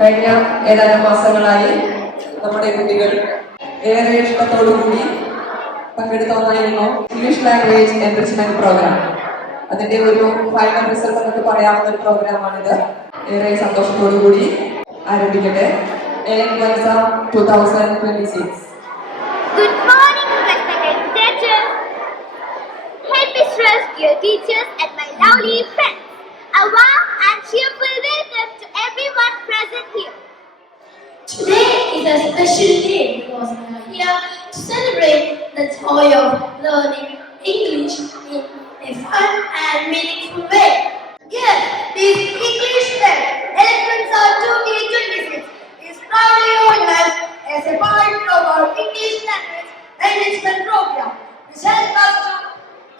കഴിഞ്ഞ ഏതാനും മാസങ്ങളായി നമ്മുടെ കുട്ടികൾ ഏറെ ഇഷ്ടത്തോടുകൂടി പങ്കെടുത്ത ഒന്നായിരുന്നു ഇംഗ്ലീഷ് ലാംഗ്വേജ് എൻറിച്ച്മെന്റ് പ്രോഗ്രാം. അതിന്റെ ഒരു ഫൈനൽ റിസൾട്ട് എന്നൊക്കെ പറയാവുന്ന ഒരു പ്രോഗ്രാമാണിത്. ഏറെ സന്തോഷത്തോടുകൂടി ആരംഭിക്കട്ടെ. ANVANZA 2026. Good morning, respected teachers, head mistress, dear teachers, and my lovely friends. A warm and cheerful welcome to everyone present here. Today is a special day because we are here to celebrate the joy of learning English in a fun and meaningful way. Yes, this English Day, ANVANZA 2026, is proudly organized as a part of our English language enrichment program, which helps us to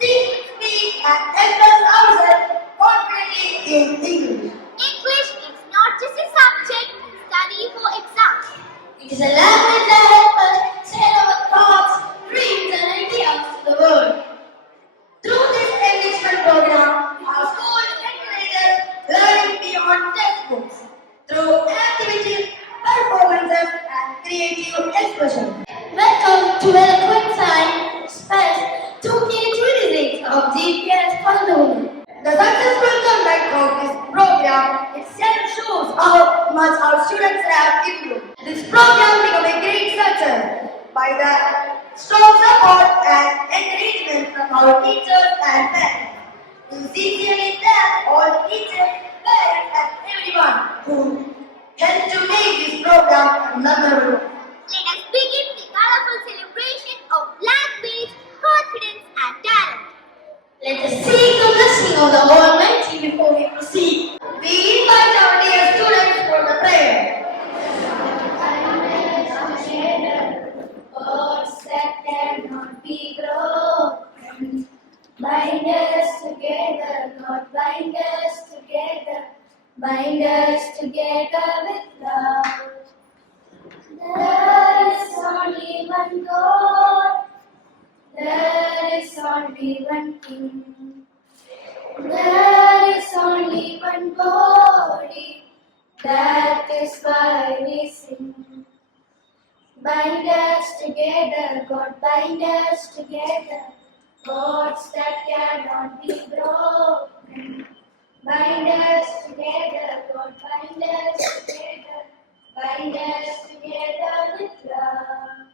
think, speak, and express ourselves confidently in English. English is not just a subject to study for exams. It is a language that helps us share our thoughts, dreams, and ideas to the world. Through this enrichment program, our school encourages learning beyond textbooks through activities, performances, and creative expression. Welcome to Eloquent Science Fest 2026 of GPS Pandavani. The successful comeback of this program itself shows how much our students have improved. This program became a great success by the strong support and encouragement from our teachers and parents. We sincerely thank all teachers, parents, and everyone who helped to make this program memorable. Let us begin the colorful celebration of language, confidence, and talent. Let us seek the blessing of the Almighty before we proceed. We invite our dear students for the prayer. Words that cannot be broken, bind us together, God, bind us together, bind us together with love. There is only one God. There is only one King. There is only one body. That is why we sing. Bind us together, God, bind us together. Cords that cannot be broken. Bind us together, God, bind us together. Bind us together with love.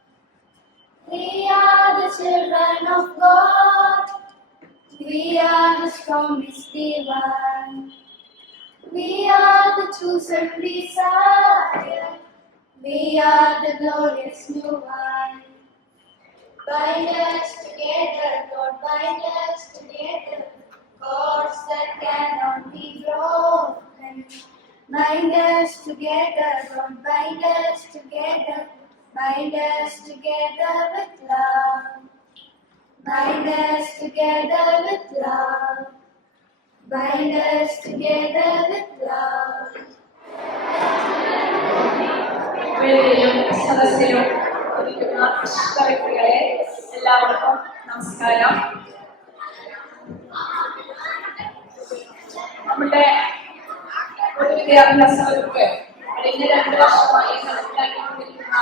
We are the children of God. We are the strongest divine. We are the chosen desire. We are the glorious new wine. Bind us together, God, bind us together. Cords that cannot be broken. Bind us together, God, bind us together. Bind us together with love. Bind us together with love. Bind us together with love. വേദിയിലും സദസ്സിലും ഇരിക്കുന്ന ഇഷ്ടവ്യക്തികളെ എല്ലാവർക്കും നമസ്കാരം. നമ്മുടെ പൊതുവിദ്യാഭ്യാസ വകുപ്പ് കഴിഞ്ഞ 2 വർഷമായി നടപ്പിലാക്കിക്കൊണ്ടിരിക്കുന്ന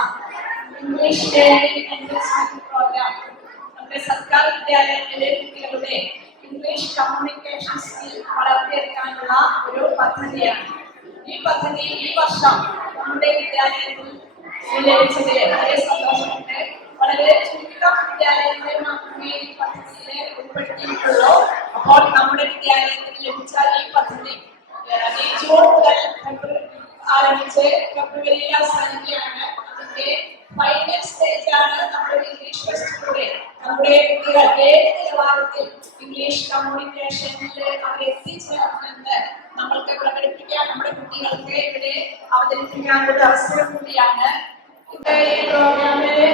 ഇംഗ്ലീഷ് ലേണിംഗ് എൻറിച്ച്മെന്റ് പ്രോഗ്രാം നമ്മുടെ സർക്കാർ വിദ്യാലയങ്ങളിലെ കുട്ടികളുടെ ഇംഗ്ലീഷ് കമ്മ്യൂണിക്കേഷൻ സ്കിൽ വളർത്തിയെടുക്കാനുള്ള ഒരു പദ്ധതിയാണ്. ഈ പദ്ധതി ഈ വർഷം നമ്മുടെ വിദ്യാലയത്തിൽ ലഭിച്ചതിൽ വളരെ സന്തോഷമുണ്ട്. വളരെ ചുരുക്കം വിദ്യാലയങ്ങളിൽ മാത്രമേ ഈ പദ്ധതിയിൽ ഉൾപ്പെടുത്തിയിട്ടുള്ളൂ. അപ്പോൾ നമ്മുടെ വിദ്യാലയത്തിൽ ലഭിച്ച ഈ പദ്ധതി ഈ ജൂൺ മുതൽ ആരംഭിച്ച് ഫെബ്രുവരിയിൽ അവസാനിക്കുകയാണ്. അതിന്റെ ഫൈനൽ സ്റ്റേജാണ് നമ്മുടെ ഇംഗ്ലീഷ് ഫെസ്റ്റിലൂടെ നമ്മുടെ കുട്ടികൾ ഏത് നിലവാരത്തിൽ ഇംഗ്ലീഷ് കമ്മ്യൂണിക്കേഷനിൽ അവർ എത്തിച്ചേർന്നെന്ന് നമ്മൾക്ക് പ്രകടിപ്പിക്കാൻ നമ്മുടെ കുട്ടികൾക്ക് ഇവിടെ അവതരിപ്പിക്കാനുള്ള അവസരം കൂടിയാണ്. ഇവിടെ ഈ പ്രോഗ്രാമില്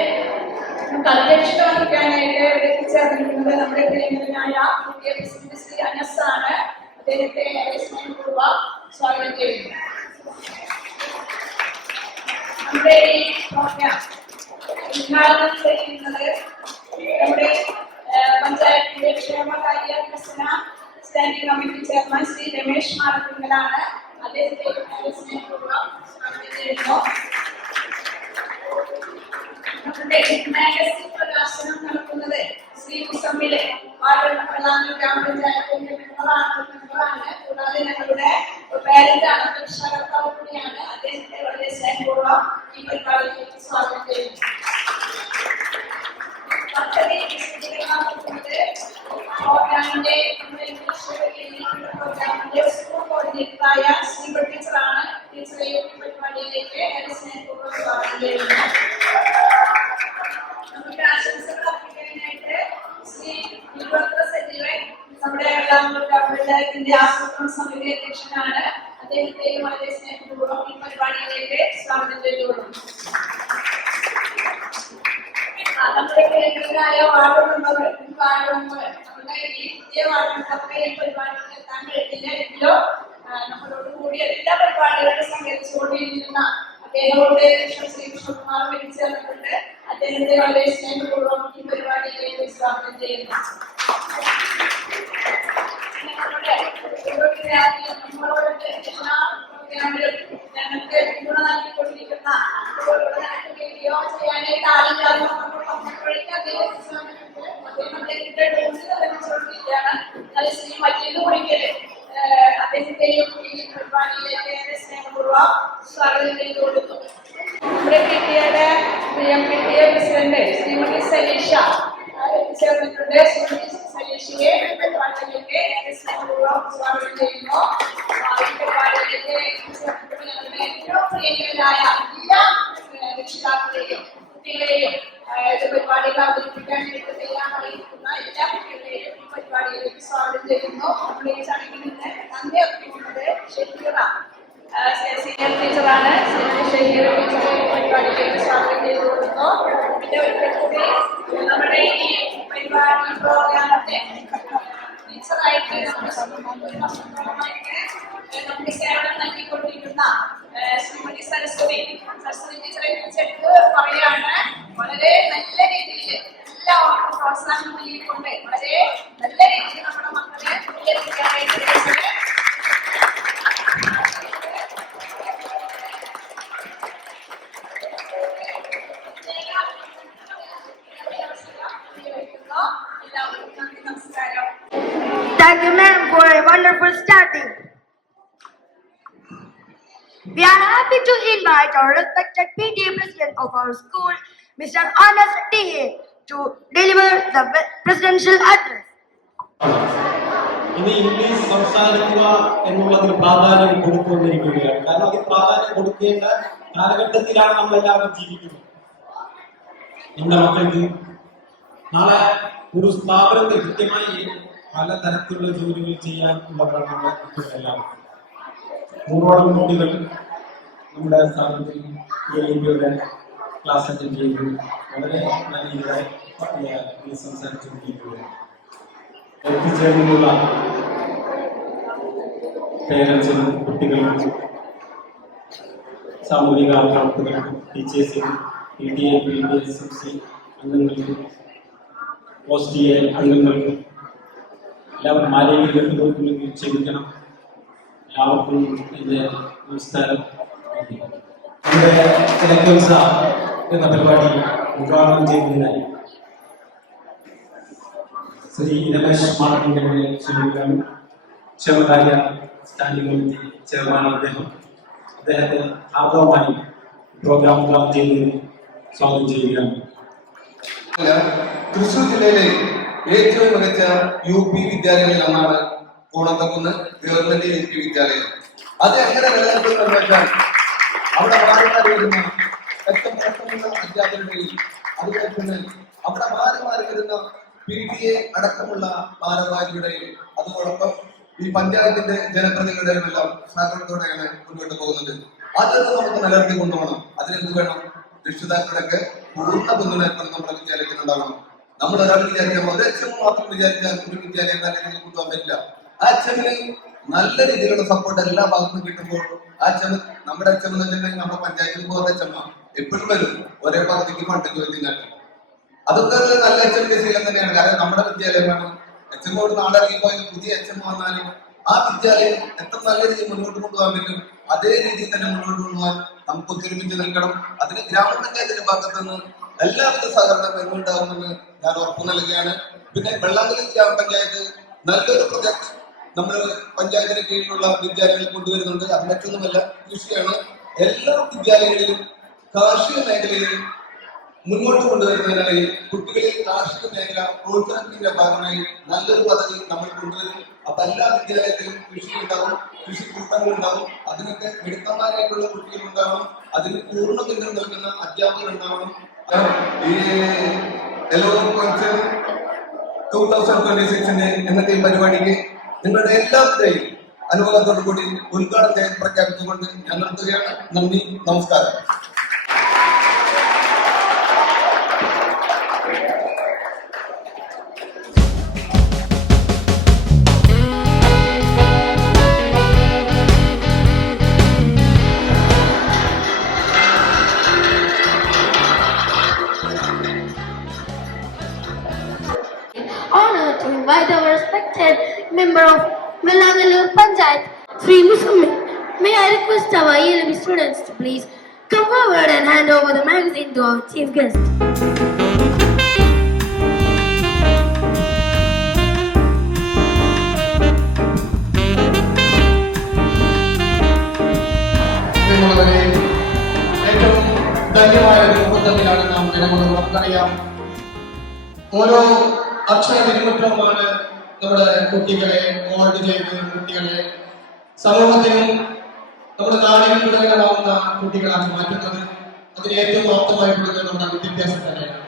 അധ്യക്ഷത വഹിക്കാനായിട്ട് ഇവിടെ എത്തിച്ചേർന്നിരിക്കുന്നത് നമ്മുടെ പ്രിയങ്കരനായ ശ്രീ അനസാണ്. അദ്ദേഹത്തെ സ്നേഹപൂർവ്വം സ്വാഗതം ചെയ്യുന്നു. നമ്മുടെ ഈ പ്രോഗ്രാം ഉദ്ഘാടനം ചെയ്യുന്നത് നമ്മുടെ പഞ്ചായത്തിന്റെ ക്ഷേമകാര്യ വികസന standing committee chairman Shri Ramesh മാറത്തിങ്കലാണ്. അദ്ദേഹത്തെ സ്നേഹപൂർവ്വം സ്വാഗതം ചെയ്യുന്നു. നമ്മുടെ മാഗസിൻ പ്രകാശനം നടക്കുന്നത് ശ്രീ മുസമ്മിലെ വെള്ളാങ്കൽ ഗ്രാമപഞ്ചായത്തിന്റെ മെമ്പറാണ്. കൂടാതെ ഞങ്ങളുടെ പേരന്റാണ്, രക്ഷാകർത്താവ് കൂടിയാണ്. അദ്ദേഹത്തെ വളരെ സ്നേഹപൂർവ്വം ഈ പരിപാടിയിലേക്ക് സ്വാഗതം ചെയ്യുന്നു. പദ്ധതി വിശദീകരണമാക്കുന്നത് പ്രോഗ്രാമിന്റെ പ്രോഗ്രാമിന്റെ സ്കൂൾ കോർഡിനേറ്ററായ ശ്രീ ടീച്ചറാണ്. ടീച്ചറെയും ഈ പരിപാടിയിലേക്ക് വളരെ സ്നേഹപൂർവ്വം സ്വാഗതം ചെയ്യുന്നു. നമുക്ക് ആശംസകൾ അർപ്പിക്കാനായിട്ട് ശ്രീ സജീവൻ നമ്മുടെ പഞ്ചായത്തിന്റെ ആസൂത്രണ സമിതി അധ്യക്ഷനാണ്. അദ്ദേഹത്തെയും വളരെ സ്നേഹപൂർവ്വം ഈ പരിപാടിയിലേക്ക് സ്വാഗതം ചെയ്തുകൊള്ളുന്നു. നമ്മുടെ കേന്ദ്രീയരായ വാർഡ് മെമ്പർ നമ്മുടെ ഈ പുതിയ വാർഡ് മെമ്പർക്ക് ഈ പരിപാടിയിൽ എത്താൻ കഴിഞ്ഞില്ലെങ്കിലോ നമ്മളോട് കൂടി എല്ലാ പരിപാടികളും സഹകരിച്ചുകൊണ്ടിരിക്കുന്ന അദ്ദേഹത്തോട് ശ്രീ കൃഷ്ണകുമാർ വിളിച്ചു തന്നിട്ടുണ്ട്. അദ്ദേഹത്തെ വളരെ സ്നേഹപൂർവ്വം ഈ പരിപാടിയിലേക്ക് സ്വാഗതം ചെയ്യുന്നു. നമ്മളോട് എല്ലാ പ്രോഗ്രാമിലും ഞങ്ങൾക്ക് പിന്തുണ നൽകിക്കൊണ്ടിരിക്കുന്ന വീഡിയോ ചെയ്യാനായിട്ട് ആളില്ലാതെ ശ്രീ മജീദ് കുടിക്കല് അദ്ദേഹത്തെയും ഈ പരിപാടിയിലേക്ക് സ്നേഹപൂർവ്വം സ്വാഗതം ചെയ്തു കൊടുത്തു. നമ്മുടെ പിടിഎയുടെ പിടിഎ പ്രസിഡന്റ് ശ്രീമതി സലീഷ എത്തിച്ചേർന്നിട്ടുണ്ട്. ശ്രീമതി സലീഷയെ പരിപാടിയിലേക്ക് സ്നേഹപൂർവ്വം സ്വാഗതം ചെയ്യുന്നു. ഈ പരിപാടിയിലേക്ക് ഞങ്ങളുടെ ഏറ്റവും പ്രിയങ്കരായ എല്ലാ രക്ഷിതാക്കളെയും കുട്ടികളെയും പരിപാടികൾ അവതരിപ്പിക്കാൻ വേണ്ടി തയ്യാറായിരിക്കുന്ന എല്ലാ കുട്ടികളെയും ഈ പരിപാടിയിലേക്ക് സ്വാഗതം ചെയ്യുന്നു. നമ്മുടെ ഈ ചടങ്ങിൽ നിന്ന് നന്ദി അർപ്പിക്കുന്നത് സീനിയർ ടീച്ചറാണ്. ഷഹീർ ടീച്ചറെ ഈ പരിപാടിയിലേക്ക് സ്വാഗതം ചെയ്തു കൊടുക്കുന്നു. പിന്നെ ഒരിക്കൽ കൂടി നമ്മുടെ ഈ പരിപാടി പ്രോഗ്രാമിന്റെ ടീച്ചറായിട്ട് നമുക്ക് സേവനം നൽകിക്കൊണ്ടിരിക്കുന്ന ശ്രീമതി സരസ്വതി ടീച്ചറെ കുറിച്ചെടുത്ത് പറയാണ്. വളരെ നല്ല രീതിയിൽ എല്ലാവർക്കും പ്രോത്സാഹനം നൽകിക്കൊണ്ട് വളരെ നല്ല രീതിയിൽ നമ്മുടെ മക്കളെ ഉയർത്തിക്കാനായിട്ട് Thank you, ma'am, for a wonderful starting. We are happy to invite our respected PTA President of our school, Mr. Anas T.A., to deliver the presidential address. ഇനി ഇംഗ്ലീഷ് സംസാരിക്കുക എന്നുള്ളതിന് പ്രാധാന്യം കൊടുത്തുകൊണ്ടിരിക്കുകയാണ്. കാരണം അതിന് പ്രാധാന്യം കൊടുക്കേണ്ട കാലഘട്ടത്തിലാണ് നമ്മളെല്ലാവരും ജീവിക്കുന്നത്. എന്റെ മക്കൾക്ക് നാളെ ഒരു സ്ഥാപനത്തിൽ കൃത്യമായി പലതരത്തിലുള്ള ജോലികൾ ചെയ്യാനുള്ളവരാണ് നമ്മുടെ കുട്ടികളെല്ലാം. 100ഓളം കുട്ടികൾ നമ്മുടെ സ്ഥാപനത്തിൽ ക്ലാസ് അറ്റൻഡ് ചെയ്ത് വളരെ നല്ല സംസാരിച്ചുകൊണ്ടിരിക്കുകയാണ്. എത്തിച്ചേർന്നുള്ള പേരൻസിനും കുട്ടികൾക്കും സാമൂഹിക പ്രവർത്തകർക്കും ടീച്ചേഴ്സിനും PTA PDSMC അംഗങ്ങൾക്കും പോസ്റ്റ് അംഗങ്ങൾക്കും എല്ലാവരും ആരോഗ്യ ക്ഷമിക്കണം. എല്ലാവർക്കും എൻ്റെ നമസ്കാരം. നമ്മുടെ എന്ന പരിപാടി ഉദ്ഘാടനം ചെയ്യുന്നതിനായി ശ്രീ രമേശ് മാധവന്റെ ക്ഷണിക്കുകയാണ്. ക്ഷേമകാര്യ സ്റ്റാൻഡിംഗ് കമ്മിറ്റി ചെയർമാൻ അദ്ദേഹത്തെ ആർദ്രമായി പ്രോഗ്രാം ഉദ്ഘാടനം ചെയ്ത് സ്വാഗതം ചെയ്യുകയാണ്. തൃശൂർ ജില്ലയിലെ ഏറ്റവും മികച്ച UP വിദ്യാലയങ്ങളിൽ ഒന്നാണ് കൂടത്തക്കുന്ന് ഗവൺമെന്റ് UP വിദ്യാലയം. അത് എങ്ങനെ നിലനിൽക്കുന്നു വെച്ചാൽ അവിടെ മാറി വരുന്ന അധ്യാപകരുടെയും അതുപോലെ തന്നെ അവിടെ മാറി വരുന്ന PTA അടക്കമുള്ള ഭാരവാഹികളുടെയും അതോടൊപ്പം ഈ പഞ്ചായത്തിന്റെ ജനപ്രതിനിധികളുടെയും എല്ലാം സഹകരണത്തോടെയാണ് മുന്നോട്ട് പോകുന്നത്. അതൊക്കെ നമുക്ക് നിലനിർത്തി കൊണ്ടുപോകണം. അതിനെന്ത് വേണം? രക്ഷിതാക്കളുടെയൊക്കെ പൂർണ്ണ പിന്തുണ നമ്മുടെ വിദ്യാലയത്തിൽ ഉണ്ടാവണം. നമ്മൾ ഒരാൾ വിചാരിക്കാൻ ഒരു അച്ഛൻ മാത്രം വിചാരിച്ചാൽ ഒരു വിദ്യാലയം നല്ല രീതിയിൽ കൊണ്ടുപോകാൻ പറ്റില്ല. ആ അച്ഛന് നല്ല രീതിയിലുള്ള സപ്പോർട്ട് എല്ലാ ഭാഗത്തും കിട്ടുമ്പോൾ ആ അച്ഛൻ നമ്മുടെ അച്ഛൻ എന്ന് വെച്ചിട്ടുണ്ടെങ്കിൽ നമ്മുടെ പഞ്ചായത്തിൽ പോകുന്ന അച്ഛമ്മ എപ്പോഴും വരും ഒരേ പദ്ധതിക്ക് ഫണ്ട് ചോദിച്ചിട്ട്. അതൊക്കെ നല്ല അച്ഛന്റെ ശീലം തന്നെയാണ്. കാരണം നമ്മുടെ വിദ്യാലയമാണ്. അച്ഛമ്മോട് നാളെ ഇറങ്ങിപ്പോയി പുതിയ അച്ഛമ്മ വന്നാലും ആ വിദ്യാലയം എത്ര നല്ല രീതിയിൽ മുന്നോട്ട് കൊണ്ടുപോകാൻ പറ്റും അതേ രീതിയിൽ തന്നെ മുന്നോട്ട് കൊണ്ടുപോകാൻ നമുക്ക് ഒത്തൊരുമിച്ച് നിൽക്കണം. അതിന് ഗ്രാമപഞ്ചായത്തിന്റെ ഭാഗത്ത് നിന്ന് എല്ലാവിധ സഹകരണവും ഉണ്ടാകുമെന്ന് ഞാൻ ഉറപ്പു നൽകുകയാണ്. പിന്നെ വെള്ളാങ്കല്ലി ഗ്രാമപഞ്ചായത്ത് നല്ലൊരു പ്രൊജക്ട് നമ്മൾ പഞ്ചായത്തിന് കീഴിലുള്ള വിദ്യാലയങ്ങളിൽ കൊണ്ടുവരുന്നുണ്ട്. അത് മറ്റൊന്നുമല്ല, കൃഷിയാണ്. എല്ലാ വിദ്യാലയങ്ങളിലും കാർഷിക മേഖലയിൽ മുന്നോട്ട് കൊണ്ടുവരുന്നതിനായി കുട്ടികളിൽ കാർഷിക മേഖല പ്രോത്സാഹിപ്പിക്കുന്ന ഭാഗമായി നല്ലൊരു പദ്ധതി നമ്മൾ കൊണ്ടുവരും. അപ്പൊ എല്ലാ വിദ്യാലയത്തിലും കൃഷി ഉണ്ടാവും, കൃഷിക്കൂട്ടങ്ങൾ ഉണ്ടാവും. അതിനൊക്കെ മിടുക്കന്മാരായിട്ടുള്ള കുട്ടികൾ ഉണ്ടാവണം. അതിന് പൂർണ്ണ പിന്തുണ നൽകുന്ന അധ്യാപകർ ഉണ്ടാവണം. ഈ എലോ 2026 എന്നത്തെ ഈ പരിപാടിക്ക് നിങ്ങളുടെ എല്ലാവരുടെയും അനുഭവത്തോടു കൂടി ഉദ്ഘാടനത്തെ പ്രഖ്യാപിച്ചുകൊണ്ട് ഞാൻ നിർത്തുകയാണ്. നന്ദി, നമസ്കാരം. Honored to invite our respected member of Vellamalur Panchayat, Sri Musammi. May I request our ELB students to please come forward and hand over the magazine to our chief guest. ഏറ്റവും ധന്യമായ ഒരു മുഹൂർത്തത്തിലാണ് നാം നിലകൊള്ളുന്നത്. നമുക്കറിയാം, ഓരോ അക്ഷര വിനിമയമാണ് നമ്മുടെ കുട്ടികളെ മോൾഡ് ചെയ്ത് കുട്ടികളെ സമൂഹത്തിനും നമ്മുടെ നാടിനും ഗുണകരമാവുന്ന കുട്ടികളാക്കി മാറ്റുന്നത്. അതിന് ഏറ്റവും പ്രാപ്തമായിട്ടുള്ളത് നമ്മുടെ വിദ്യാഭ്യാസം തന്നെയാണ്.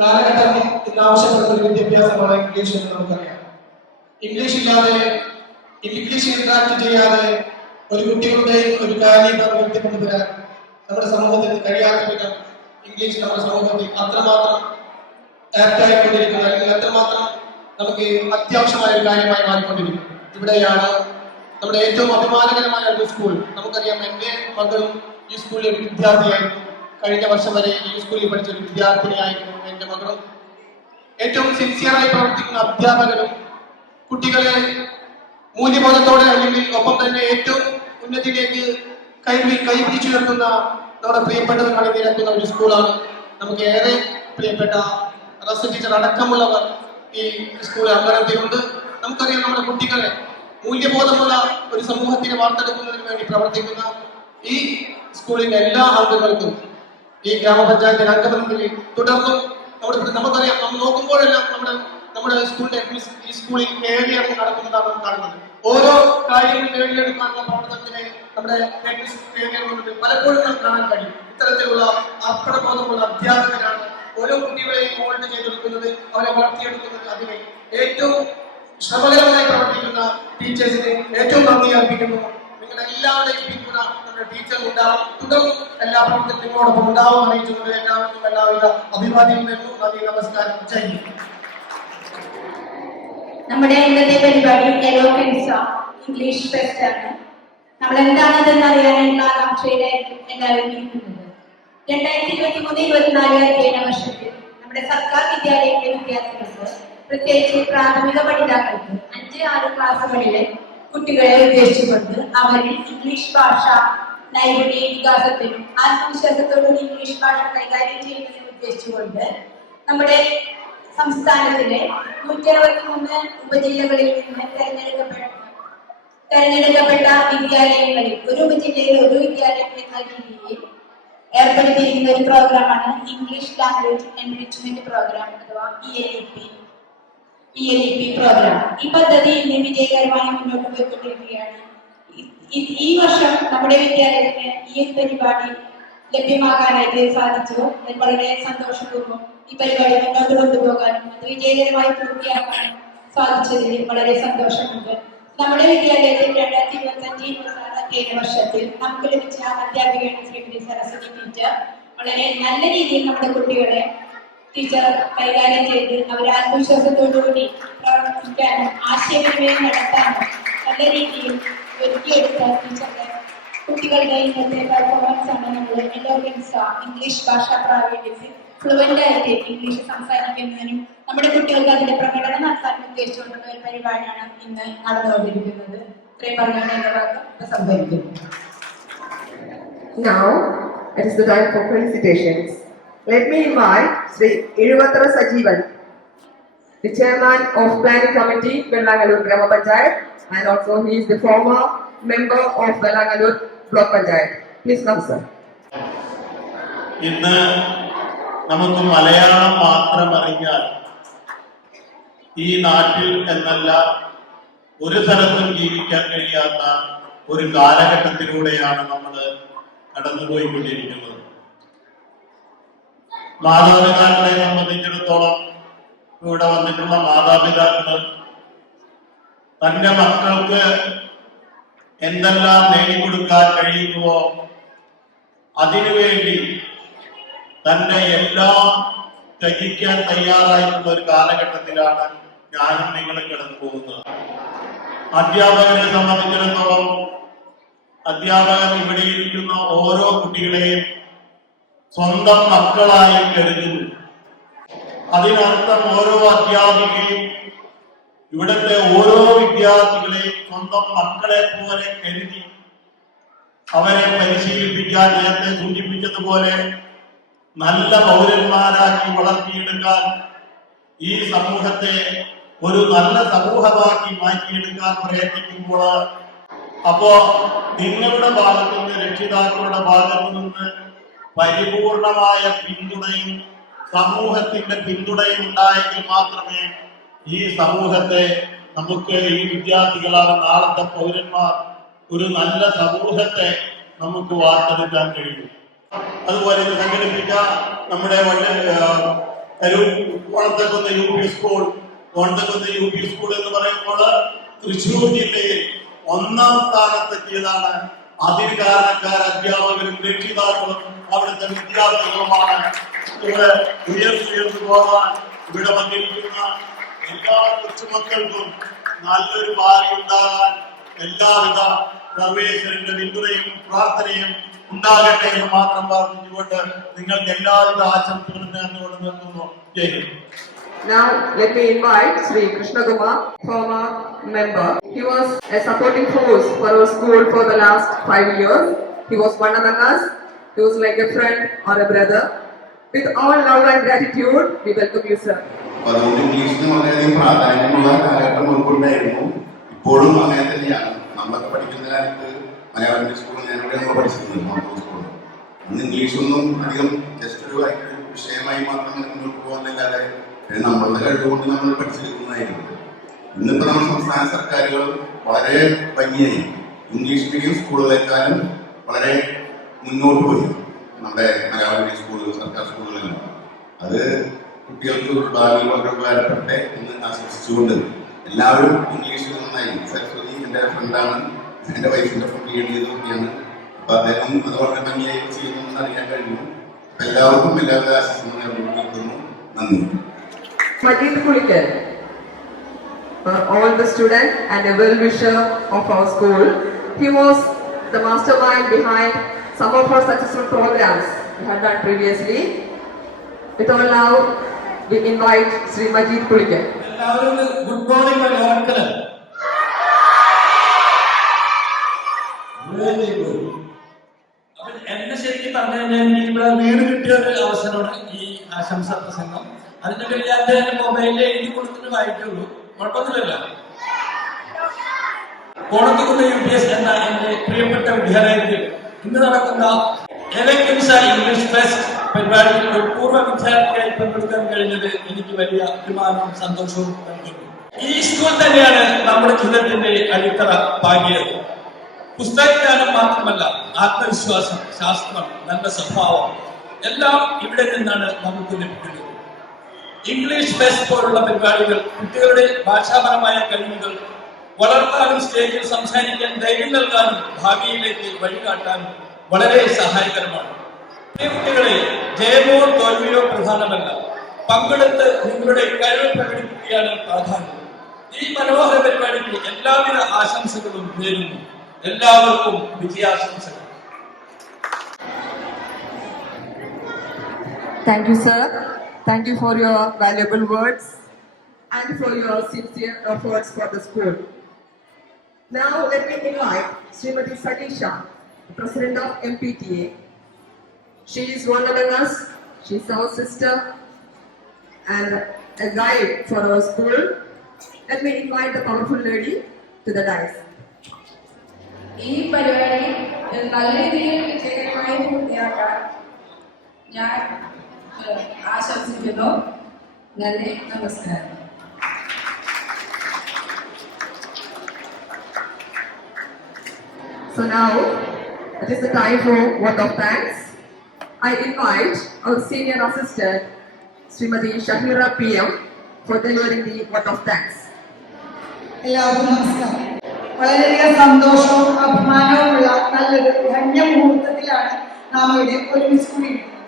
കാലഘട്ടം ഇന്ന് ആവശ്യപ്പെടുന്ന ഒരു വിദ്യാഭ്യാസമാണ് ഇംഗ്ലീഷ് എന്ന് നമുക്കറിയാം. ഇംഗ്ലീഷ് ഇല്ലാതെ, ഇംഗ്ലീഷ് ഇന്ററാക്ട് ചെയ്യാതെ ഒരു കുട്ടികളുടെയും ഒരു കാര്യം വ്യക്തിക്കൊണ്ടുവരാൻ നമ്മുടെ സമൂഹത്തിന് കഴിയാത്ത വിധം ഇംഗ്ലീഷ് നമ്മുടെ സമൂഹത്തിൽ അത്രമാത്രം ആപ്റ്റായിക്കൊണ്ടിരിക്കുന്നത്, അല്ലെങ്കിൽ അത്രമാത്രം നമുക്ക് അത്യാവശ്യമായ ഒരു കാര്യമായി മാറിക്കൊണ്ടിരിക്കും. ഇവിടെയാണ് നമ്മുടെ ഏറ്റവും അഭിമാനകരമായ ഒരു സ്കൂൾ. നമുക്കറിയാം, എൻ്റെ മകളും ഈ സ്കൂളിൽ ഒരു വിദ്യാർത്ഥിയായിരുന്നു. കഴിഞ്ഞ വർഷം വരെ ഈ സ്കൂളിൽ പഠിച്ച ഒരു വിദ്യാർത്ഥിനിയായിരുന്നു എൻ്റെ മകളും. ഏറ്റവും സിൻസിയറായി പ്രവർത്തിക്കുന്ന അധ്യാപകരും കുട്ടികളെ മൂല്യബോധത്തോടെ, അല്ലെങ്കിൽ ഒപ്പം തന്നെ ഏറ്റവും ഉന്നതിയിലേക്ക് കൈപിടിച്ചുയർത്തുന്ന നമ്മുടെ പ്രിയപ്പെട്ടവർ അണിനിരക്കുന്ന ഒരു സ്കൂളാണ്. നമുക്ക് ഏറെ പ്രിയപ്പെട്ട റസ് ടീച്ചർ അടക്കമുള്ളവർ ഈ സ്കൂൾ അംഗനത്തിലുണ്ട്. നമുക്കറിയാം, നമ്മുടെ കുട്ടികളെ മൂല്യബോധമുള്ള ഒരു സമൂഹത്തിനെ വാർത്തെടുക്കുന്നതിന് വേണ്ടി പ്രവർത്തിക്കുന്ന ഈ സ്കൂളിന്റെ എല്ലാ അംഗങ്ങൾക്കും ഈ ഗ്രാമപഞ്ചായത്തിന് അംഗത്തിൽ തുടർന്നും നമുക്കറിയാം, നമ്മൾ നോക്കുമ്പോഴെല്ലാം നമ്മുടെ സ്കൂളിന്റെ ഈ സ്കൂളിൽ ഏറിയിറങ്ങി നടക്കുന്നതാണ് നാം കാണുന്നത്. ഓരോ കാര്യങ്ങൾ നേടിയെടുക്കാനുള്ള പ്രവർത്തനത്തിന് നമ്മുടെ പലപ്പോഴും നമുക്ക് കാണാൻ കഴിയും. ഇത്തരത്തിലുള്ള അർപ്പണബോധമുള്ള അധ്യാപകരാണ് ഓരോ കുട്ടികളെയും മോൾഡ് ചെയ്തെടുക്കുന്നത്, അവരെ വളർത്തിയെടുക്കുന്നത്. അതിനെ ഏറ്റവും ശ്രമകരമായി പ്രവർത്തിക്കുന്ന ടീച്ചേഴ്സിന് ഏറ്റവും നന്ദി അർപ്പിക്കുന്നു. നിങ്ങളുടെ എല്ലാവരുടെയും പിന്തുണ നമ്മുടെ ടീച്ചർ ഉണ്ടാവും, തുടർന്നും എല്ലാ പ്രവർത്തനവും നിങ്ങളോടൊപ്പം ഉണ്ടാവും അറിയിച്ചുകൊണ്ട് എല്ലാവർക്കും എല്ലാവിധ അഭിവാദ്യവും നേരുന്നു. നന്ദി, നമസ്കാരം, ജയ് ഹിന്ദ്. നമ്മുടെ ഇന്നത്തെ പരിപാടി ഇംഗ്ലീഷ് ഫെസ്റ്റ് ആണ്. നമ്മൾ എന്താണെന്ന് അറിയാനുള്ള ആകാംക്ഷയിലായിരിക്കും എല്ലാവരും ഇരിക്കുന്നത്. 2023-24 അധ്യയന വർഷത്തിൽ നമ്മുടെ സർക്കാർ വിദ്യാലയങ്ങളിലെ വിദ്യാർത്ഥികൾക്ക്, പ്രത്യേകിച്ച് പ്രാഥമിക പഠിതാക്കൾക്ക് 5-6 ക്ലാസ്സുകളിലെ കുട്ടികളെ ഉദ്ദേശിച്ചുകൊണ്ട് അവരിൽ ഇംഗ്ലീഷ് ഭാഷ നൈപുണ്യ വികാസത്തിനും ആത്മവിശ്വാസത്തോടും ഇംഗ്ലീഷ് ഭാഷ കൈകാര്യം ചെയ്യുന്നതിനും ഉദ്ദേശിച്ചുകൊണ്ട് നമ്മുടെ സംസ്ഥാനത്തിലെ 163 ഉപജില്ലകളിൽ നിന്ന് തെരഞ്ഞെടുക്കപ്പെട്ട വിദ്യാലയങ്ങളിൽ ഒരു ഉപജില്ലയിൽ ഒരു വിദ്യാലയം എന്ന രീതിയിൽ ഏർപ്പെടുത്തിയിരിക്കുന്ന ഒരു പ്രോഗ്രാമാണ് ഇംഗ്ലീഷ് ലാംഗ്വേജ് എൻറിച്ച്മെന്റ് പ്രോഗ്രാം അഥവാ ELEP പ്രോഗ്രാം. ഈ പദ്ധതി ഇന്ന് വിജയകരമായി മുന്നോട്ട് പോയിക്കൊണ്ടിരിക്കുകയാണ്. ഈ വർഷം നമ്മുടെ വിദ്യാലയത്തിന് ഈ പരിപാടി ലഭ്യമാക്കാനായിട്ട് സാധിച്ചു. വളരെ സന്തോഷപൂർവ്വം ഈ പരിപാടി മുന്നോട്ട് കൊണ്ടുപോകാനും അത് വിജയകരമായി പൂർത്തിയാക്കാനും സാധിച്ചതിൽ വളരെ സന്തോഷമുണ്ട്. നമ്മുടെ വിദ്യാലയത്തിൽ 2025-26 അധ്യയന വർഷത്തിൽ നമുക്ക് ലഭിച്ച അധ്യാപികയാണ് ശ്രീമതി സരസ്വതി ടീച്ചർ. വളരെ നല്ല രീതിയിൽ നമ്മുടെ കുട്ടികളെ ടീച്ചർ കൈകാര്യം ചെയ്ത് അവരെ ആത്മവിശ്വാസത്തോടുകൂടി പ്രവർത്തിക്കാനും ആശയവിനിമയം നടത്താനും നല്ല രീതിയിൽ ഒരുക്കിയെടുത്ത ടീച്ചറുടെ കുട്ടികളുടെ ഇന്നത്തെ പെർഫോമൻസ് ആണ് നമ്മൾ ഇംഗ്ലീഷ് ഭാഷാ പ്രാവീണ്യത്തിൽ ഫ്ലുവന്റ് ആയിട്ട് ഇംഗ്ലീഷ് സംസാരിക്കുന്നതിനും നമ്മുടെ കുട്ടികൾക്ക് അതിന്റെ പ്രകടനം നടത്താനും ഉദ്ദേശിച്ചുകൊണ്ടുള്ള ഒരു പരിപാടിയാണ് ഇന്ന് നടന്നുകൊണ്ടിരിക്കുന്നത്. ഇത്രയും പറഞ്ഞുകൊണ്ട് എന്റെ വാക്ക് സംഭവിക്കുന്നു. Now it is the time for felicitations. Let me invite Sri Iruvatra Sajivan, the chairman of Planning Committee, Velangalur Grama Panchayat, and also he is the former member of Velangalur Block Panchayat. Please come, sir. ഇന്ന് നമുക്ക് മലയാളം മാത്രം അറിഞ്ഞാൽ ഈ നാട്ടിൽ എന്നല്ല ഒരു സ്ഥലത്തും ജീവിക്കാൻ കഴിയാത്ത ഒരു കാലഘട്ടത്തിലൂടെയാണ് നമ്മൾ കടന്നുപോയിക്കൊണ്ടിരിക്കുന്നത്. മാതാപിതാക്കളെ സംബന്ധിച്ചിടത്തോളം ഇവിടെ വന്നിട്ടുള്ള മാതാപിതാക്കൾ തന്റെ മക്കൾക്ക് എന്തെല്ലാം നേടിക്കൊടുക്കാൻ കഴിയുന്നുവോ അതിനുവേണ്ടി തന്റെ എല്ലാം ത്യജിക്കാൻ തയ്യാറായിട്ടുള്ള ഒരു കാലഘട്ടത്തിലാണ് ഞാനും നിങ്ങളും കടന്നു പോകുന്നത്. അധ്യാപകരെ സംബന്ധിച്ചിടത്തോളം അധ്യാപകർ ഇവിടെ ഇരിക്കുന്ന ഓരോ കുട്ടികളെയും സ്വന്തം മക്കളായി കരുതുന്നു. അതിനർത്ഥം ഓരോ അധ്യാപികയും ഇവിടുത്തെ ഓരോ വിദ്യാർത്ഥികളെയും സ്വന്തം മക്കളെ പോലെ കരുതി അവരെ പരിശീലിപ്പിക്കാൻ, നേരത്തെ സൂചിപ്പിച്ചതുപോലെ നല്ല പൗരന്മാരാക്കി വളർത്തിയെടുക്കാൻ, ഈ സമൂഹത്തെ ഒരു നല്ല സമൂഹമാക്കി മാറ്റിയെടുക്കാൻ പ്രയത്നിക്കുമ്പോൾ അപ്പോ നിങ്ങളുടെ ഭാഗത്തു നിന്ന്, രക്ഷിതാക്കളുടെ ഭാഗത്തു നിന്ന് പരിപൂർണമായ പിന്തുണയും സമൂഹത്തിന്റെ പിന്തുണയും ഉണ്ടായെങ്കിൽ മാത്രമേ ഈ സമൂഹത്തെ നമുക്ക്, ഈ വിദ്യാർത്ഥികളാണ് നാളത്തെ പൗരന്മാർ, ഒരു നല്ല സമൂഹത്തെ നമുക്ക് വാർത്തെടുക്കാൻ കഴിയും. അതുപോലെ ഇത് സംഘടിപ്പിച്ച നമ്മുടെ Onathakkunnu U P school, Onathakkunnu U P school എന്ന് പറയുമ്പോൾ തൃശ്ശൂർ ജില്ലയിൽ 1ാം സ്ഥാനത്തെത്തിയതാണ്. അതിന് കാരണക്കാർ അധ്യാപകരും രക്ഷിതാക്കളും അവിടുത്തെ വിദ്യാർത്ഥികളുമാണ്. ഇവിടെ ഉയർന്നു പോകാൻ ഇവിടെ വന്നിരിക്കുന്ന എല്ലാ കൊച്ചുമക്കൾക്കും നല്ലൊരു ഭാവി ഉണ്ടാകാൻ എല്ലാവിധ സർവേശ്വരന്റെ പിന്തുണയും പ്രാർത്ഥനയും ഉണ്ടാകട്ടെ എന്ന് മാത്രം പ്രാർത്ഥിച്ചുകൊണ്ട് നിങ്ങൾക്ക് എല്ലാവിധ ആശംസകളും നേർന്നുകൊണ്ട് നിർത്തുന്നു. ജയ്. Now let me invite Sri Krishna Kumar, former member. He was a supporting force for our school for the last 5 years. He was one among us. He was like a friend or a brother. With all love and gratitude, we welcome you, sir. അതുകൊണ്ട് ഇംഗ്ലീഷിന് വളരെയധികം പ്രാധാന്യമുള്ള കാലഘട്ടം മുൻപുണ്ടായിരുന്നു. ഇപ്പോഴും അങ്ങനെ തന്നെയാണ്. നമ്മളൊക്കെ പഠിക്കുന്ന കാലത്ത് മലയാളം മീഡിയം സ്കൂളിൽ ഞാനിവിടെ നമ്മൾ പഠിച്ചിട്ടുണ്ട്, മാധവ് സ്കൂളിൽ. അന്ന് ഇംഗ്ലീഷൊന്നും അധികം ജസ്റ്റ് ഒരു വിഷയമായി മാത്രം മുന്നോട്ട് പോകുന്നല്ലാതെ നമ്മളുടെ കഴിവുകൊണ്ട് നമ്മൾ പഠിച്ചെടുക്കുന്നതായിരുന്നു. ഇന്നിപ്പോൾ നമ്മുടെ സംസ്ഥാന സർക്കാരുകൾ വളരെ ഭംഗിയായി ഇംഗ്ലീഷ് മീഡിയം സ്കൂളുകളെക്കാളും വളരെ മുന്നോട്ട് പോയി നമ്മുടെ മലയാളം മീഡിയം സ്കൂളുകൾ, സർക്കാർ സ്കൂളുകളിലും. അത് കുട്ടികൾക്ക് ഭാവിയിൽ വളരെ ഉപകാരപ്പെട്ടെ എന്ന് ആശംസിച്ചുകൊണ്ട് എല്ലാവരും ഇംഗ്ലീഷിൽ നന്നായി. സരസ്വതി എൻ്റെ ഫ്രണ്ടാണ്, എൻ്റെ വൈഫിൻ്റെ ഫ്രണ്ട് ലീഡ് ചെയ്ത കുട്ടിയാണ്. അപ്പോൾ അദ്ദേഹം അത് വളരെ ഭംഗിയായി ചെയ്യുന്നതെന്ന് അറിയാൻ കഴിഞ്ഞു. എല്ലാവർക്കും എല്ലാവിധ ആശംസകളും നേർന്നുകൊണ്ടിരിക്കുന്നു. നന്ദി. Majid Kulikar, for all the students and a well-wisher of our school. He was the mastermind behind some of our successful programs we had done previously. With all love, we invite Sri Majid Kulikar. Good morning മലയാളത്തില്. Very good. അപ്പൊ എന്നെ ശരിക്കും പറഞ്ഞു കഴിഞ്ഞാൽ ഇവിടെ വീട് കിട്ടിയ ഒരു അവസരമാണ് ഈ ആശംസ പ്രസംഗം. അതിന്റെ വേണ്ടി അദ്ദേഹം മൊബൈലിൽ എഴുതി കൊടുത്തിട്ട് വായിക്കുള്ളൂ, കുഴപ്പമൊന്നുമില്ല. കോണത്തുകുന്ന് UPS എന്ന എന്റെ പ്രിയപ്പെട്ട വിദ്യാലയത്തിൽ ഇന്ന് നടക്കുന്ന എലക്ടൻസ ഇംഗ്ലീഷ് ഫെസ്റ്റ് പരിപാടിയിൽ ഒരു പൂർവ്വ വിദ്യാർത്ഥിയായി പങ്കെടുക്കാൻ കഴിഞ്ഞത് എനിക്ക് വലിയ അഭിമാനവും സന്തോഷവും നൽകുന്നു. ഈ സ്കൂൾ തന്നെയാണ് നമ്മുടെ ജീവിതത്തിന്റെ അടിത്തറ പാകിയത്. പുസ്തകജ്ഞാനം മാത്രമല്ല, ആത്മവിശ്വാസം, ശാസ്ത്രം, നല്ല സ്വഭാവം എല്ലാം ഇവിടെ നിന്നാണ് നമുക്ക് ലഭിക്കുന്നത്. ഇംഗ്ലീഷ് ഫെസ്റ്റ് പോലുള്ള പരിപാടികൾ കുട്ടികളുടെ ഭാഷാപരമായ കഴിവുകൾ വളർത്താനും സ്റ്റേജിൽ സംസാരിക്കാൻ ധൈര്യം നൽകാനും ഭാവിയിലേക്ക് വഴികാട്ടാനും വളരെ സഹായകരമാണ്. കുട്ടികളെ ജയമോ തോൽവിയോ പ്രധാനമല്ല, പങ്കെടുത്ത് നിങ്ങളുടെ കഴിവ് പ്രകടിപ്പിക്കുകയാണ് പ്രാധാന്യം. ഈ മനോഹര പരിപാടിക്ക് എല്ലാവിധ ആശംസകളും നേരുന്നു. എല്ലാവർക്കും വിജയാശംസകൾ. Thank you, sir. Thank you for your valuable words and for your sincere efforts for the school. Now let me invite Srimati Satisha, President of MPTA. She is one among us. She is our sister and a guide for our school. Let me invite the powerful lady to the dais. ഈ പരിപാടി നല്ല രീതിയിൽ വിജയകരമായി പൂർത്തിയാക്കാൻ ഞാൻ ആശംസിക്കുന്നു. നന്ദി, നമസ്കാരം. So now it is the time for word of thanks. I invite our senior assistant, Srimati Shahira PM, for delivering the word of thanks. എല്ലാവർക്കും നമസ്കാരം. വളരെയധികം സന്തോഷവും അഭിമാനവുമുള്ള നല്ലൊരു ധന്യ മുഹൂർത്തത്തിലാണ് നാം ഇവിടെ ഒരുമിച്ച് കൂടിയിരിക്കുന്നത്.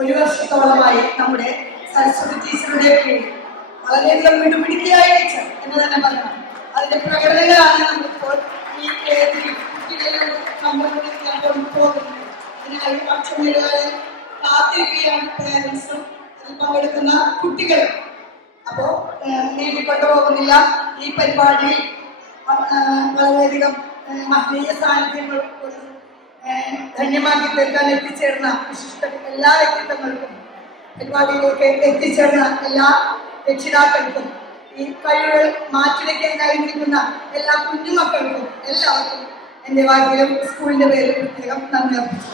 ഒരു വർഷത്തോളമായി നമ്മുടെ സരസ്വതി ടീച്ചറുടെ കീഴിൽ വളരെയധികം മിടുമിടുക്കിയായ ടീച്ചർ എന്ന് തന്നെ പറയണം. അതിന്റെ പ്രകടനങ്ങളാണ് നമ്മളിപ്പോൾ ഈ കുട്ടികളിൽ കണ്ടുകൊണ്ടിരിക്കാൻ പോകുന്നത്. അതിനായി അക്ഷമേഖലകളിൽ കാത്തിരിക്കുകയാണ് പേരൻസും അതിൽ പങ്കെടുക്കുന്ന കുട്ടികളും. അപ്പോ നീട്ടിക്കൊണ്ടു പോകുന്നില്ല. ഈ പരിപാടിയിൽ വളരെയധികം മഹനീയ സാന്നിധ്യങ്ങൾ ധന്യമാക്കി തീർക്കാൻ എത്തിച്ചേർന്ന വിശിഷ്ട എല്ലാ വ്യക്തിത്വങ്ങൾക്കും, പരിപാടിയിലേക്ക് എത്തിച്ചേർന്ന എല്ലാ രക്ഷിതാക്കൾക്കും, ഈ കഴിവുകൾ മാറ്റിവെക്കാൻ കഴിഞ്ഞിരിക്കുന്ന എല്ലാ കുഞ്ഞുമക്കൾക്കും എല്ലാവർക്കും എൻ്റെ വാക്കിലും സ്കൂളിൻ്റെ പേരിൽ പ്രത്യേകം നന്ദി അർപ്പിച്ചു.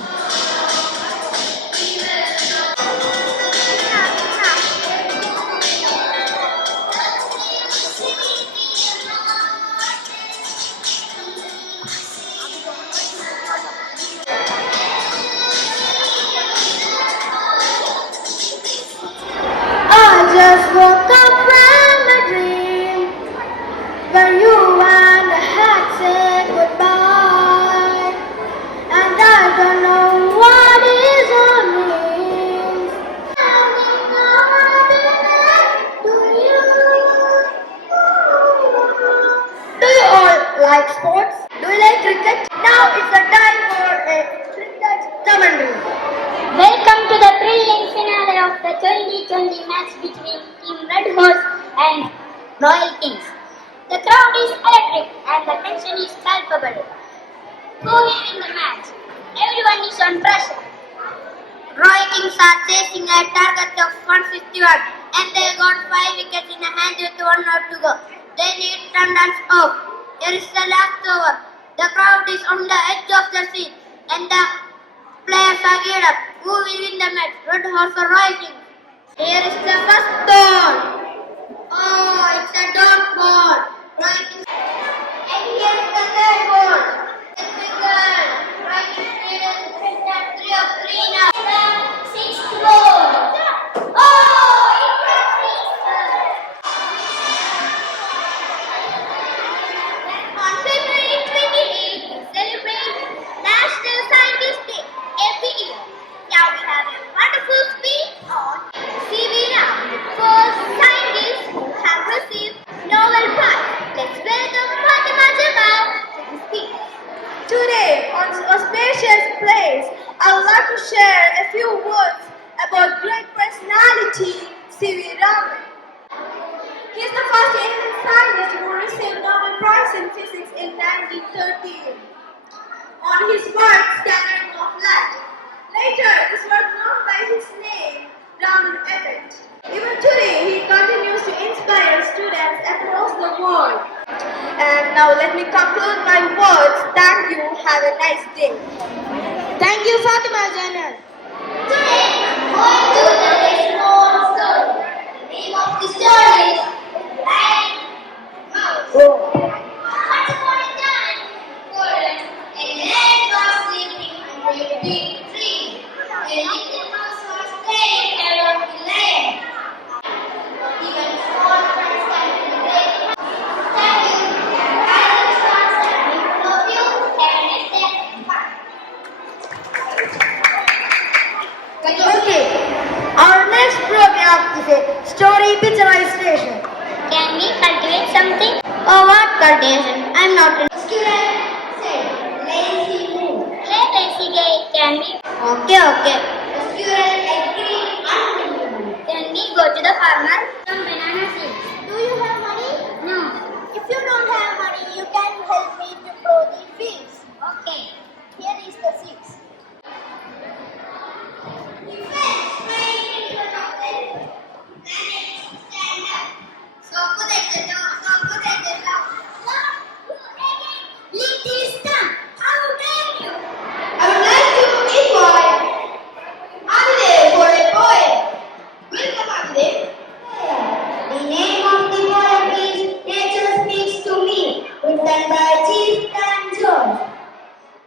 I just woke up from a dream where you and I had said goodbye, and I don't know what is your name. Do you all like sports? Do you like cricket? Now it's the time for a cricket commentary. Welcome to the thrilling finale of the 2020 match between Team Red Horse and Royal Kings. The crowd is electric and the tension is palpable. Who will win the match? Everyone is on pressure. Royal Kings are chasing a target of 151 and they got 5 wickets in the hand with 1 out to go. They need run-runs off. Here is the last over. The crowd is on the edge of the seat and the players are geared up. Who will win the match? Red Horse or Royal Kings? Here is the first ball. Oh, it's a dot ball. Royal Kings. And here is the third ball. It's a girl. Royal Kings leaders at 3 of 3 now. The sixth ball. Oh, it's a six. On February 28th, we celebrate National Scientist Day every year. Now we have a wonderful speech on C.V. Rao, first scientist who have received Nobel Prize. Let's welcome Fatima Jamal to the speech. Today, on auspicious place, I would like to share a few words about great personality C.V. Raman. He is the first Indian scientist who received Nobel Prize in Physics in 1913 on his work Scattering of Light. Later, this was known by his name, Raman Effect. Even today, he continues to inspire students across the world. And now let me conclude my words. Thank you. Have a nice day. Thank you, Fatima Jainal. Today, going to the next known story. The name of the story is Rat Mouse. Once upon a time, forest, a rat was sleeping under a big tree. A little mouse was playing around the land. Even small friends can relate. Thank you. I will start serving all of you. Have a nice day. Bye. Okay, our next program is a story picturization. Can we cultivate something? Oh, what cultivation? I'm not in. Student said, lazy moon. Let lazy guy, can we? Okay. The student agreed unwillingly. Can we go to the farmer? Some banana seeds. Do you have money? No. If you don't have money, you can help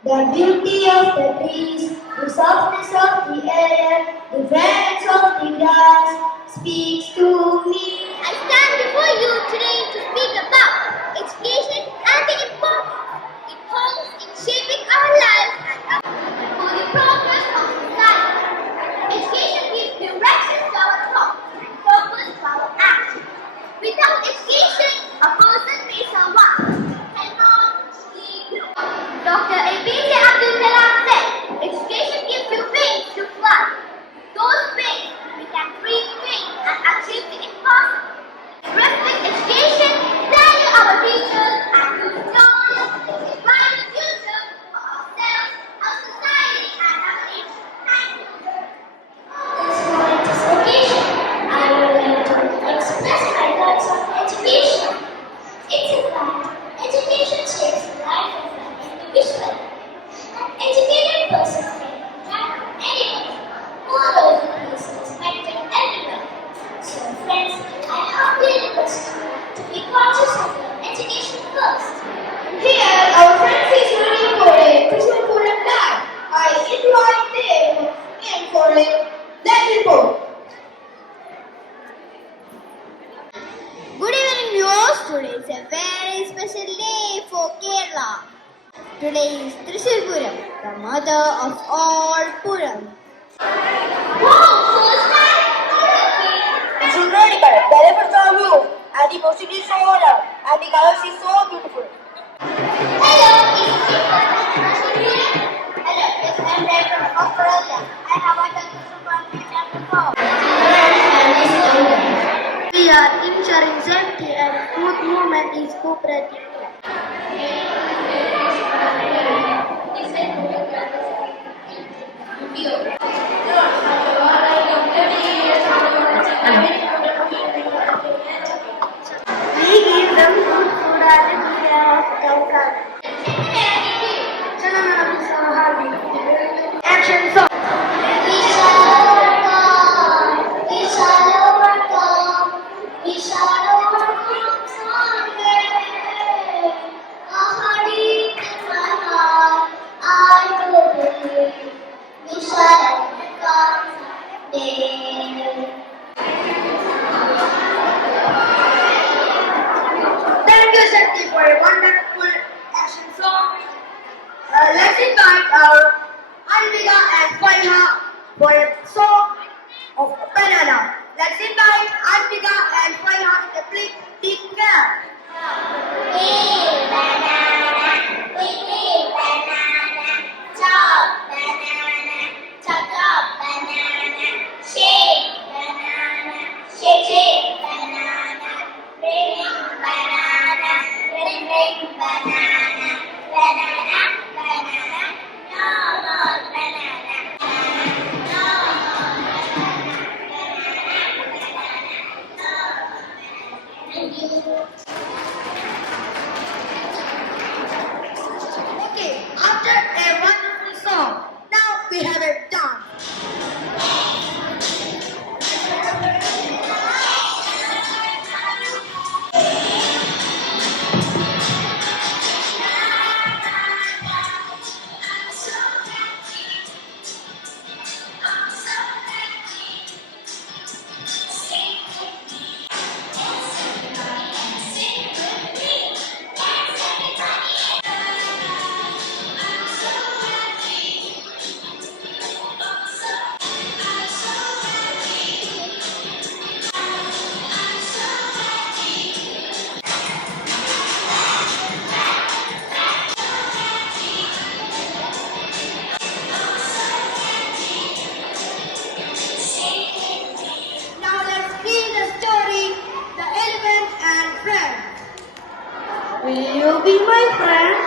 The beauty of the trees, the softness of the air, the fragrance of the grass speaks to me. I stand before you today to speak about education and the importance it holds in shaping our lives and for the progress of society. Education gives direction to our thoughts and purpose to our actions. Without education, a person may survive, cannot grow. Dr. APJ Abdul Kalam said, education gives you wings to fly. Those wings, we can free wings and achieve the impossible. Respect education, value our teachers, and use knowledge to define the future for ourselves, our society, and our nation. Thank you. This occasion, I would like to express my thoughts on education. It's a fact, education shapes the life of an individual. An educated person can interact with anyone. Moreover, he is respected everywhere. So, friends, I humbly request you to be conscious of your education first. Here, our friends is ready for a Christian Puram dance. I invite them in for a let's report. Good evening, viewers. Today is a very special day for Kerala. Today is Trishul Puram, the mother of all Puram. Wow, first time! It's incredible. The elephants are blue and the music is so loud and the colors is so beautiful. Hello, it's Chico. Hello, yes, I'm Ray from Australia. I have attended from chapter 4. We are ensuring safety and smooth movement is cooperative. We give them good food at the care of Tawkal. Action song. We shall overcome. We shall overcome. We shall overcome someday. A heart in my heart, I do believe. We shall overcome someday. Thank you, Shakti, for a wonderful action song. Let's invite our Anvika and Faiha for a song of banana. Let's invite Anvika and Faiha in the big camp. Hey banana, we eat banana. Chop banana, chop chop banana. Shake banana, shake shake banana. Ring banana, ring ring banana. Banana, banana, no more banana. No more banana. Thank you. Okay, after a wonderful song, now we have a dance. Now let's read the story, The Elephant and Friend. Will you be my friend?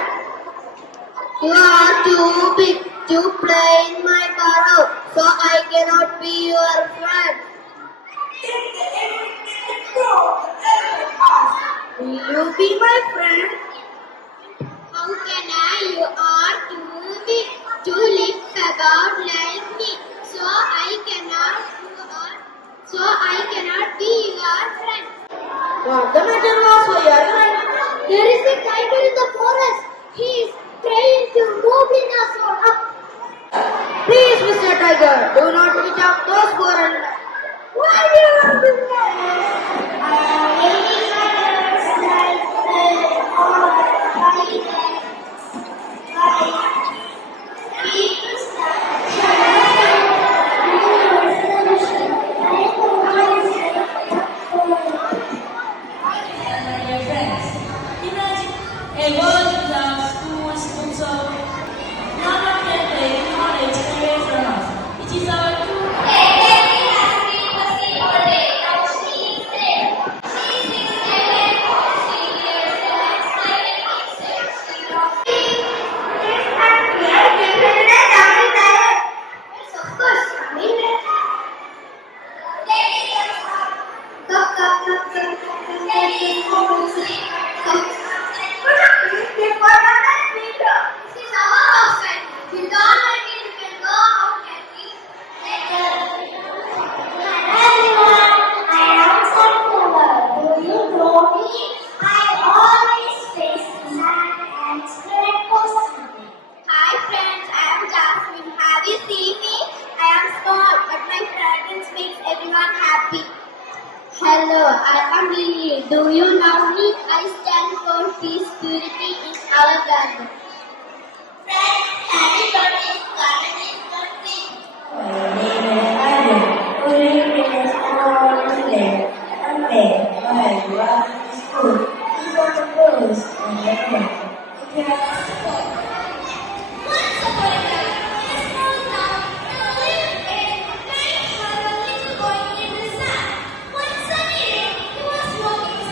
You are too big to play in my burrow, so I cannot be your friend. Will you be my friend? How can I? You are too big to lift about like me, so I cannot be your friend. What's the matter, Vasu? There is a tiger in the forest. He is trying to move in tiger. Do not eat up those poor animals. Why do you want to Dear friends, imagine a world without schools, books, or none of them take knowledge away from us. It is our true Hi friends, I am Jasmine. Have you seen me? I am small, but my presence makes everyone happy. Hello, I am Lily. Do you know me? I stand for peace, purity in our garden. Friends, happy birthday, garden is birthday. Once upon a time, in a small town, there lived a kind heart of little boy named Rizal. One sunny day, he was walking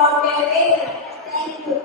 about their races. Thank you.